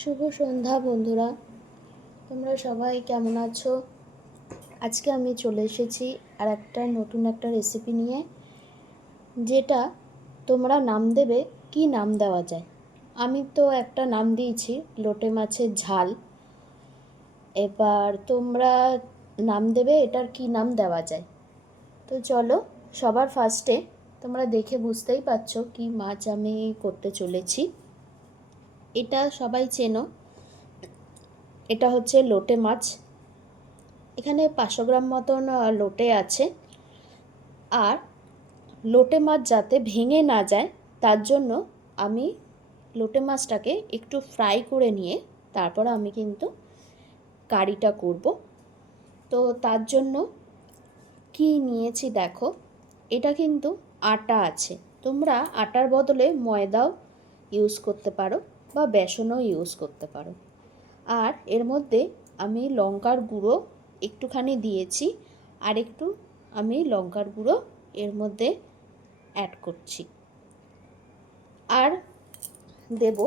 শুভ সন্ধ্যা বন্ধুরা, তোমরা সবাই কেমন আছো? আজকে আমি চলে এসেছি আর নতুন একটা রেসিপি নিয়ে, যেটা তোমরা নাম দেবে কি নাম দেওয়া যায়। আমি তো একটা নাম দিয়েছি লোটে মাছের ঝাল। এবার তোমরা নাম দেবে এটার কি নাম দেওয়া যায়। তো চলো, সবার ফার্স্টে তোমরা দেখে বুঝতেই পারছো কি মাছ আমি করতে চলেছি। এটা সবাই চেনো, এটা হচ্ছে লোটে মাছ। এখানে 500 গ্রাম মতন লোটে আছে। আর লোটে মাছ যাতে ভেঙে না যায় তার জন্য আমি লোটে মাছটাকে একটু ফ্রাই করে নিয়ে তারপর আমি কিন্তু কারিটা করব। তো তার জন্য কি নিয়েছি দেখো, এটা কিন্তু আটা আছে। তোমরা আটার বদলে ময়দাও ইউজ করতে পারো বা বেসনও ইউজ করতে পারো। আর এর মধ্যে আমি লঙ্কার গুঁড়ো একটুখানি দিয়েছি, আর একটু আমি লঙ্কার গুঁড়ো এর মধ্যে অ্যাড করছি। আর দেব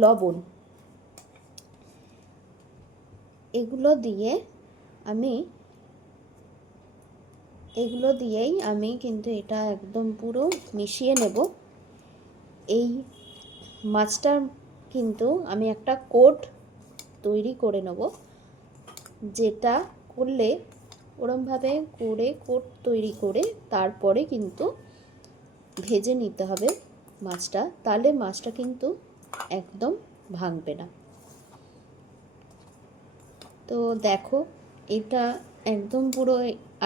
লবণ। এগুলো দিয়েই আমি কিন্তু এটা একদম পুরো মিশিয়ে নেব। এই মাছটার কিন্তু আমি একটা কোট তৈরি করে নেব, যেটা করলে ওরমভাবে করে কোট তৈরি করে তারপরে কিন্তু ভেজে নিতে হবে মাছটা, তাহলে মাছটা কিন্তু একদম ভাঙবে না। তো দেখো, এটা একদম পুরো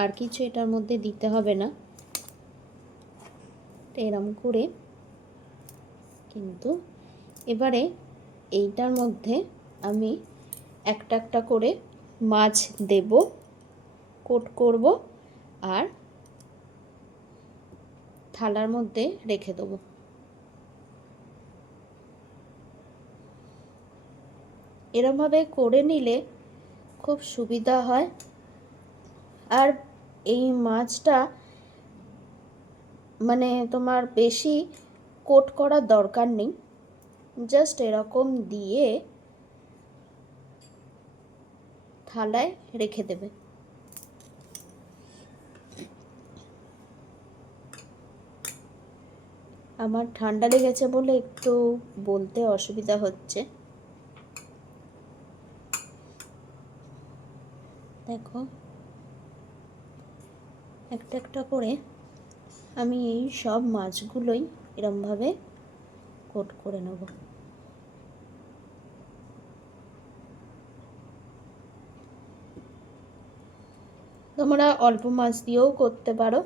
আর কিছু এটার মধ্যে দিতে হবে না। এরম করে কিন্তু এবারে এইটার মধ্যে আমি একটা একটা করে মাছ দেব, কোট করব আর থালার মধ্যে রেখে দেবো। এরমভাবে করে নিলে খুব সুবিধা হয়। আর এই মাছটা মানে তোমার বেশি কোট করার দরকার নেই, জাস্ট এরকম দিয়ে থালায় রেখে দেবে। আমার ঠান্ডা লেগেছে বলে একটু বলতে অসুবিধা হচ্ছে। দেখো, একটা একটা করে আমি এই সব মাছগুলোই এরমভাবে কোট করে নেব। তোমরা অল্প মাছ দিয়েও করতে পারো।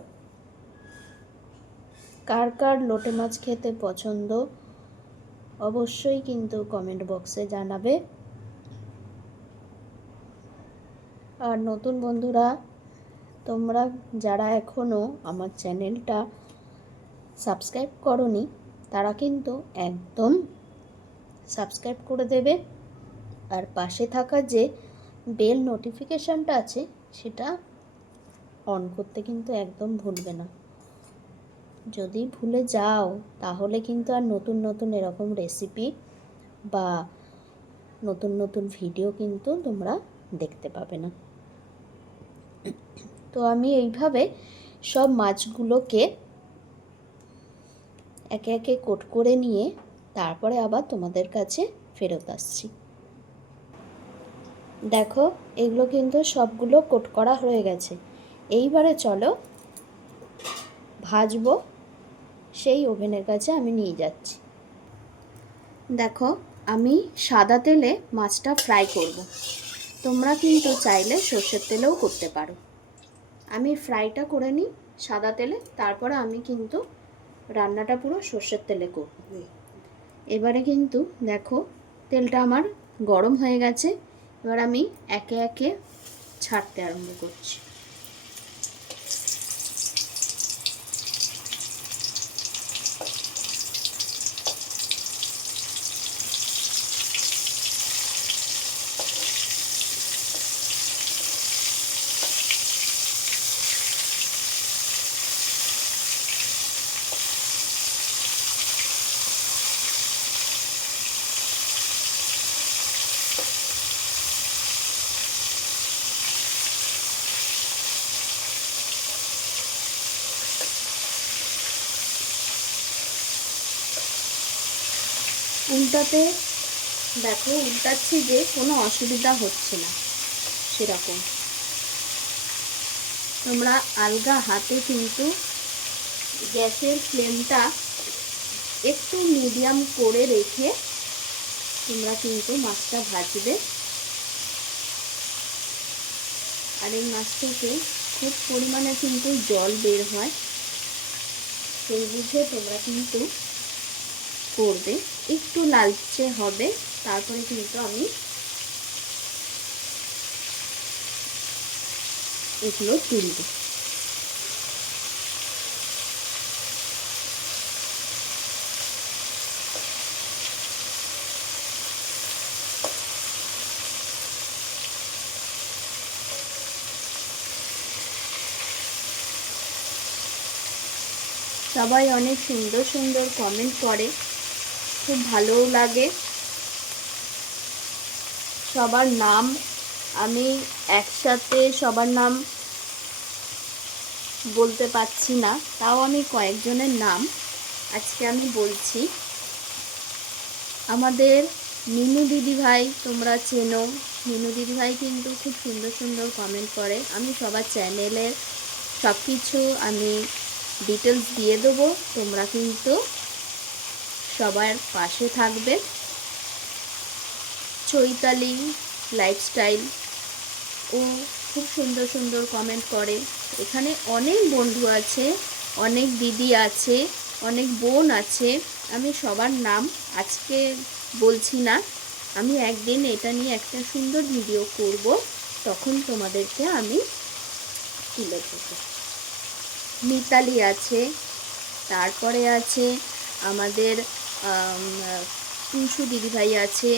কার কার লোটে মাছ খেতে পছন্দ অবশ্যই কিন্তু কমেন্ট বক্সে জানাবে। আর নতুন বন্ধুরা, তোমরা যারা এখনও আমার চ্যানেলটা সাবস্ক্রাইব করোনি তারা কিন্তু একদম সাবস্ক্রাইব করে দেবে। আর পাশে থাকা যে বেল নোটিফিকেশানটা আছে সেটা অন করতে কিন্তু একদম ভুলবে না। যদি ভুলে যাও তাহলে কিন্তু আর নতুন নতুন এরকম রেসিপি বা নতুন নতুন ভিডিও কিন্তু তোমরা দেখতে পাবে না। তো আমি এইভাবে সব মাছগুলোকে একে একে কোট করে নিয়ে তারপরে আবার তোমাদের কাছে ফেরত আসছি। দেখো, এগুলো কিন্তু সবগুলো কোট করা হয়ে গেছে। এইবারে চলো ভাজবো, সেই ওভেনের কাছে আমি নিয়ে যাচ্ছি। দেখো, আমি সাদা তেলে মাছটা ফ্রাই করব। তোমরা কিন্তু চাইলে সর্ষের তেলেও করতে পারো। আমি ফ্রাইটা করে নিই সাদা তেলে, তারপরে আমি কিন্তু রান্নাটা পুরো সর্ষের তেলে করব। এবারে কিন্তু দেখো, তেলটা আমার গরম হয়ে গেছে। এবার আমি একে একে ছাড়তে আরম্ভ করছি। উল্টাতে দেখো উল্টাচ্ছি যে কোনো অসুবিধা হচ্ছে না সেরকম। তোমরা আলগা হাতে কিন্তু গ্যাসের ফ্লেমটা একটু মিডিয়াম করে রেখে তোমরা কিন্তু মাছটা ভাজবে। আর এই মাছ থেকে খুব পরিমাণে কিন্তু জল বের হয়, সেই বুঝে তোমরা কিন্তু করবে। একটু লালচে হবে, তারপরে কিন্তু আমি এগুলো তুলব। সবাই অনেক সুন্দর সুন্দর কমেন্ট করে, খুব ভালোও লাগে। সবার নাম আমি একসাথে সবার নাম বলতে পারছি না, তাও আমি কয়েকজনের নাম আজকে আমি বলছি। আমাদের মিনু দিদিভাই, তোমরা চেনো, মিনু দিদিভাই কিন্তু খুব সুন্দর সুন্দর কমেন্ট করে। আমি সবার চ্যানেলের সব কিছু আমি ডিটেলস দিয়ে দেবো, তোমরা কিন্তু সবার পাশে থাকবে। চৈতালি লাইফস্টাইল, ও খুব সুন্দর সুন্দর কমেন্ট করে। এখানে অনেক বন্ধু আছে, অনেক দিদি আছে, অনেক বোন আছে। আমি সবার নাম আজকে বলছি না, আমি একদিন এটা নিয়ে একটা সুন্দর ভিডিও করব, তখন তোমাদেরকে আমি তুলে দেবো। মিতালি আছে, তারপরে আছে আমাদের টুসু দিদিভাই আছে,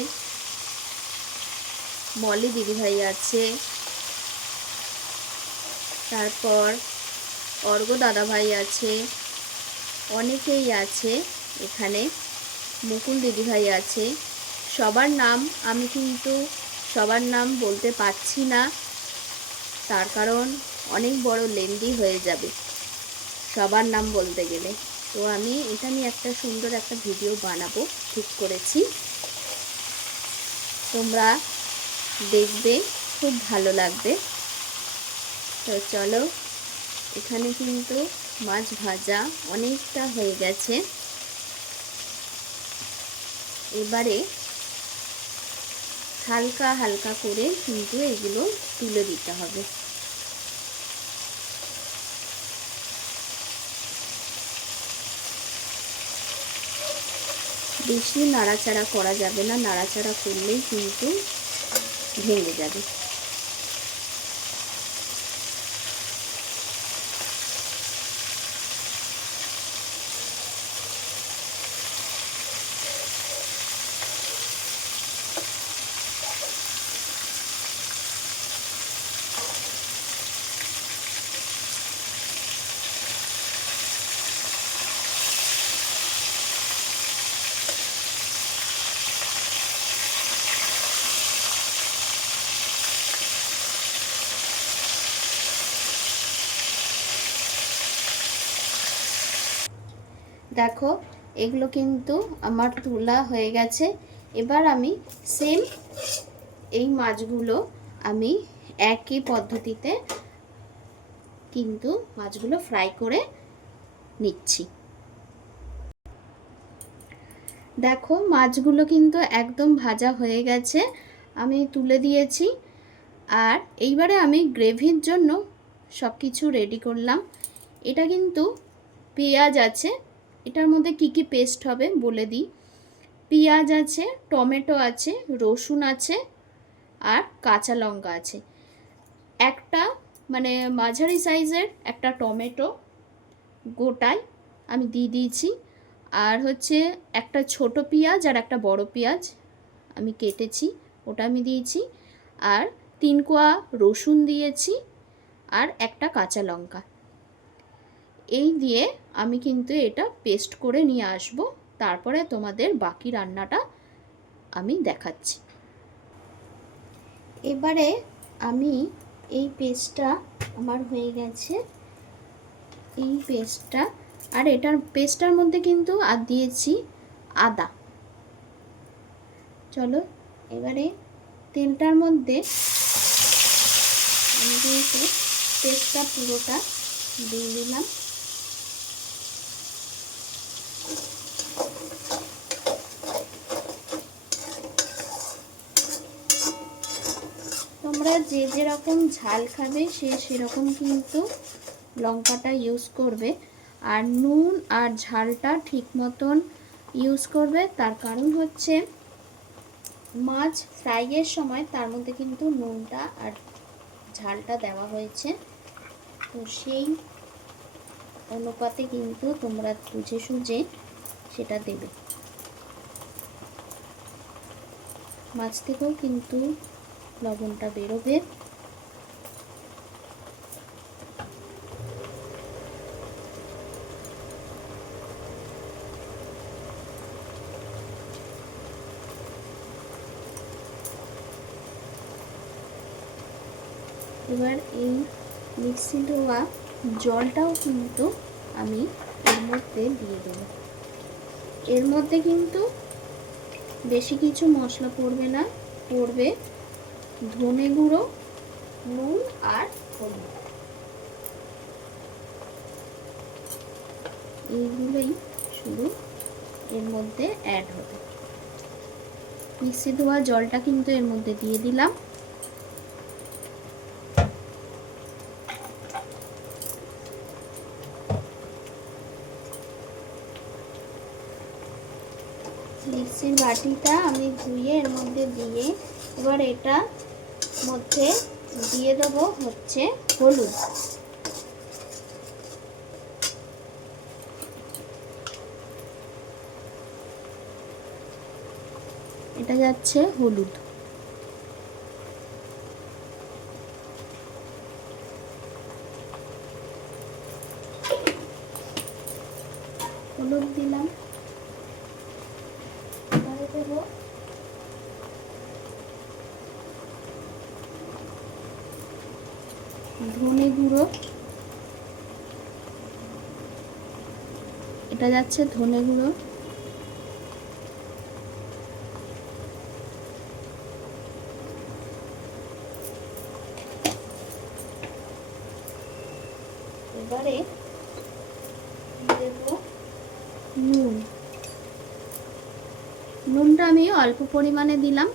মলি দিদিভাই আছে, তারপর অর্ঘ দাদাভাই আছে, অনেকেই আছে এখানে, মুকুল দিদিভাই আছে। সবার নাম আমি কিন্তু সবার নাম বলতে পারছি না, তার কারণ অনেক বড় লেন্দি হয়ে যাবে সবার নাম বলতে গেলে। তো আমি এটা নিয়ে একটা সুন্দর একটা ভিডিও বানাবো ঠিক করেছি, তোমরা দেখবে, খুব ভালো লাগবে। তো চলো, এখানে কিন্তু মাছ ভাজা অনেকটা হয়ে গেছে। এবারে হালকা হালকা করে কিন্তু এগুলো তুলে দিতে হবে। বেশি নাড়াচাড়া করা যাবে না, নাড়াচাড়া করলেই কিন্তু ভেঙে যাবে। দেখো এগুলো কিন্তু আমার তোলা হয়ে গেছে। এবার আমি সেম এই মাছগুলো আমি একই পদ্ধতিতে কিন্তু মাছগুলো ফ্রাই করে নিচ্ছি। দেখো মাছগুলো কিন্তু একদম ভাজা হয়ে গেছে, আমি তুলে দিয়েছি। আর এইবারে আমি গ্রেভির জন্য সব কিছু রেডি করলাম। এটা কিন্তু পেঁয়াজ আছে, এটার মধ্যে কি কি পেস্ট হবে বলে দিই। পেঁয়াজ আছে, টমেটো আছে, রসুন আছে, আর কাঁচা লঙ্কা আছে। একটা মানে মাঝারি সাইজের একটা টমেটো গোটায় আমি দিয়ে দিয়েছি। আর হচ্ছে একটা ছোট পেঁয়াজ আর একটা বড় পেঁয়াজ আমি কেটেছি, ওটা আমি দিয়েছি। আর 3 কোয়া রসুন দিয়েছি, আর একটা কাঁচা লঙ্কা। এই দিয়ে আমি কিন্তু এটা পেস্ট করে নিয়ে আসব, তারপরে তোমাদের বাকি রান্নাটা আমি দেখাচ্ছি। এবারে আমি এই পেস্টটা আমার হয়ে গেছে, এই পেস্টটা, আর এটার পেস্টটার মধ্যে কিন্তু আর দিয়েছি আদা। চলো এবারে তেলটার মধ্যে আমি কিন্তু পেস্টটা পুরোটা দিয়ে দিলাম। তোমরা যে যেরকম ঝাল খাবে সেরকম কিন্তু লঙ্কাটা ইউজ করবে, আর নুন আর ঝালটা ঠিক মতন ইউজ করবে। তার কারণ হচ্ছে মাছ ফ্রাইয়ের সময় তার মধ্যে কিন্তু নুনটা আর ঝালটা দেওয়া হয়েছে, তো সেই অনুপাতে কিন্তু তোমরা বুঝে সুঝে সেটা দেবে। মাছ থেকেও কিন্তু লবণটা বেরোবে। এবার এই মিক্সি ধোয়া জলটাও কিন্তু আমি এর মধ্যে দিয়ে দেব। এর মধ্যে কিন্তু বেশি কিছু মশলা পড়বে না, পড়বে ধনে গুঁড়ো, নুন আর হলুদ, এইগুলোই শুধু এর মধ্যে অ্যাড হবে। মিক্সি ধোয়া জলটা কিন্তু এর মধ্যে দিয়ে দিলাম। মিক্সির বাটিটা আমি ধুয়ে এর মধ্যে দিয়ে এবার এটা মধ্যে দিয়ে দেবো হচ্ছে হলুদ। এটা যাচ্ছে হলুদ। হলুদ দিলাম। এবারে দেবো ধনে গুঁড়ো, এটা যাচ্ছে ধনে গুঁড়ো। এবারে দেব নুন। নুনটা আমি অল্প পরিমাণে দিলাম,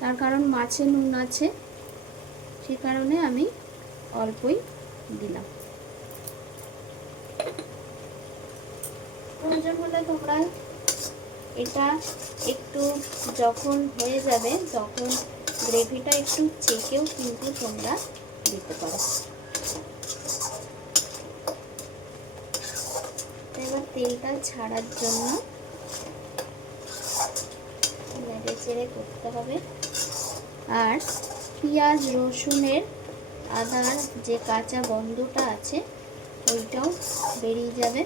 তার কারণ মাছে নুন আছে, সে কারণে আমি অল্পই দিলাম। প্রয়োজন হলে তোমরা এটা একটু যখন হয়ে যাবে তখন গ্রেভিটা একটু চেকেও কিন্তু তোমরা দিতে পারো। এবার তেলটা ছাড়ার জন্য নেড়ে চেড়ে করতে হবে। আর পেঁয়াজ রসুনের আদার যে কাঁচা গন্ধটা আছে ওইটাও বেরিয়ে যাবে।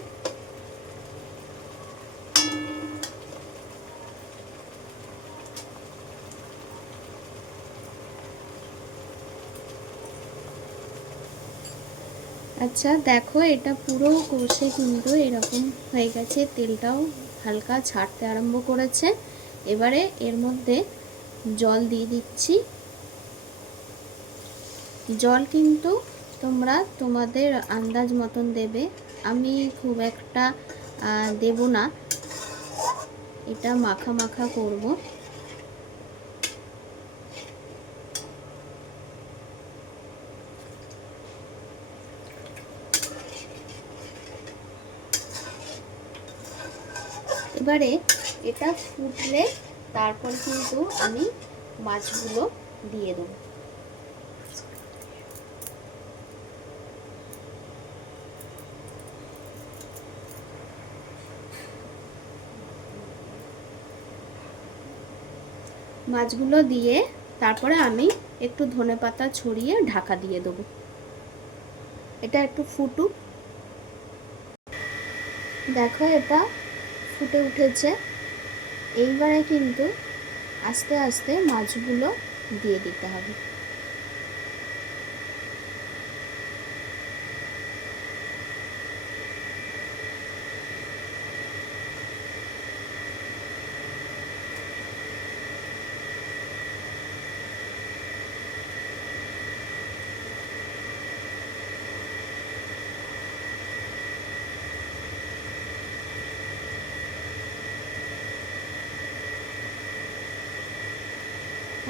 আচ্ছা দেখো, এটা পুরো কষে কিন্তু এরকম হয়ে গেছে, তেলটাও হালকা ছাড়তে আরম্ভ করেছে। এবারে এর মধ্যে জল দিয়ে দিচ্ছি। জল কিন্তু তোমরা তোমাদের আন্দাজ মতন দেবে, আমি খুব একটা দেব না, এটা মাখা মাখা করব। এবারে এটা ফুটলে তারপর কিন্তু আমি মাছগুলো দিয়ে দেবো। মাছগুলো দিয়ে তারপরে আমি একটু ধনেপাতা ছড়িয়ে ঢাকা দিয়ে দেবো। এটা একটু ফুটুক। দেখো এটা ফুটে উঠেছে। এইবারে কিন্তু আস্তে আস্তে মাছগুলো দিয়ে দিতে হবে।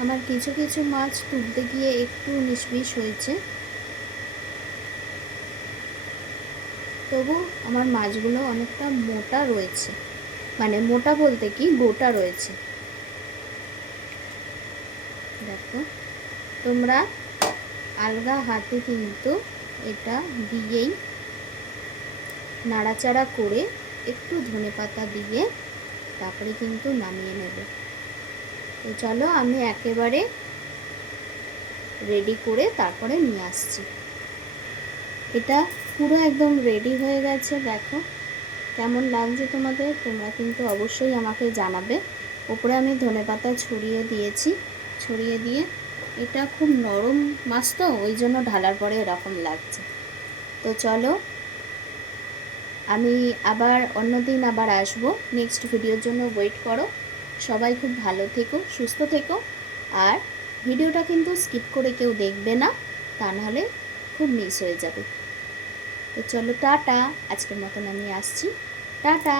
আমার কিছু কিছু মাছ তুলতে গিয়ে একটু 19-20 হয়েছে, তবু আমার মাছগুলো অনেকটা মোটা রয়েছে, মানে মোটা বলতে কি গোটা রয়েছে। দেখো, তোমরা আলগা হাতে কিন্তু এটা দিয়েই নাড়াচাড়া করে একটু ধনেপাতা দিয়ে তারপরে কিন্তু নামিয়ে নেবে। তো চলো আমি একেবারে রেডি করে তারপরে নিয়ে আসছি। এটা পুরো একদম রেডি হয়ে গেছে। দেখো কেমন লাগছে তোমাদের, তোমরা কিন্তু অবশ্যই আমাকে জানাবে। উপরে আমি ধনেপাতা ছড়িয়ে দিয়েছি, ছড়িয়ে দিয়ে এটা খুব নরম মাছ তো ওই জন্য ঢালার পরে এরকম লাগছে। তো চলো আমি আবার অন্যদিন আবার আসবো, নেক্সট ভিডিওর জন্য ওয়েট করো। সবাই খুব ভালো থেকো, সুস্থ থেকো, আর ভিডিওটা কিন্তু স্কিপ করে কেউ দেখবে না, তা নাহলে খুব মিস হয়ে যাবে। তো চলো টাটা, আজকের মতন আমি আসছি, টাটা।